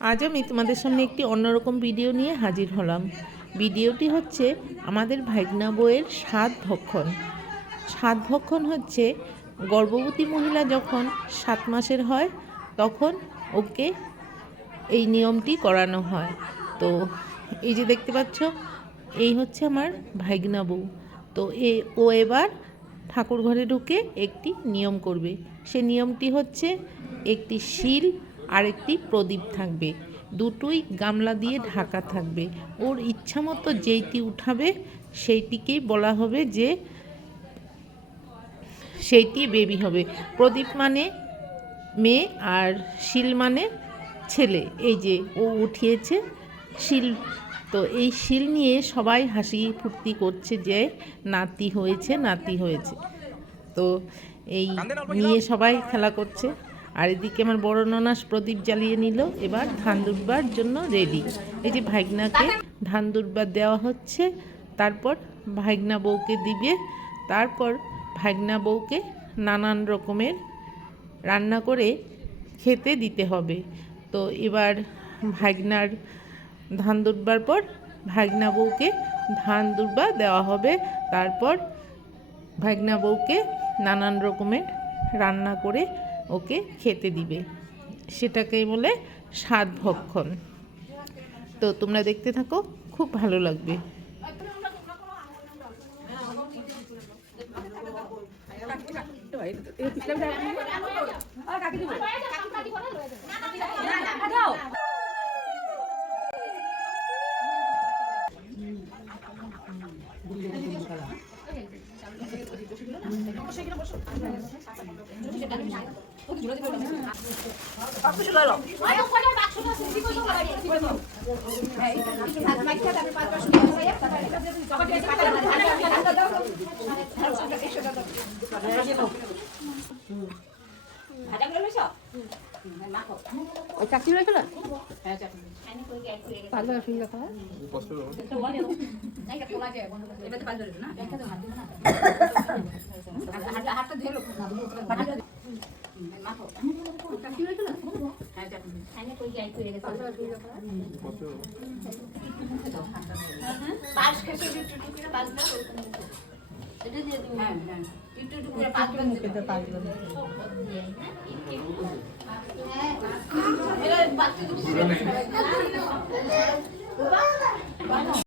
আজ আমি তোমাদের সামনে একটি অন্যরকম ভিডিও নিয়ে হাজির হলাম। ভিডিওটি হচ্ছে আমাদের ভাইগনা বউয়ের সাধ ভক্ষণ। সাধ ভক্ষণ হচ্ছে গর্ভবতী মহিলা যখন 7 মাসের হয় তখন ওকে এই নিয়মটি করানো হয়। তো এই যে দেখতে পাচ্ছ, এই হচ্ছে আমার ভাইগনা বউ। তো ও এবার ঠাকুর ঘরে ঢুকে একটি নিয়ম করবে। সে নিয়মটি হচ্ছে একটি শিল আর একটি প্রদীপ থাকবে, দুটোই গামলা দিয়ে ঢাকা থাকবে। ওর ইচ্ছা মতো যেইটি উঠাবে সেইটিকেই বলা হবে যে সেইটি বেবি হবে। প্রদীপ মানে মেয়ে আর শিল মানে ছেলে। এই যে ও উঠিয়েছে শিল, তো এই শিল নিয়ে সবাই হাসি ফুর্তি করছে যে নাতি হয়েছে নাতি হয়েছে। তো এই নিয়ে সবাই খেলা করছে। আর এদিকে আমার বড় ননাস প্রদীপ জ্বালিয়ে নিল। এবার ধান দুর্বার জন্য রেডি। এই যে ভাইগনাকে ধান দুর্বার দেওয়া হচ্ছে, তারপর ভাইগনা বউকে দিবে, তারপর ভাইগনা বউকে নানান রকমের রান্না করে খেতে দিতে হবে। তো এবার ভাইগনার ধান দুর্বার পর ভাইগনা বউকে ধান দুর্বা দেওয়া হবে। তারপর ভাইগনা বউকে নানান রকমের রান্না করে ওকে খেতে দিবে। সেটাকেই বলে সাধ ভক্ষণ। তো তোমরা দেখতে থাকো, খুব ভালো লাগবে। চাকরি হয়েছিল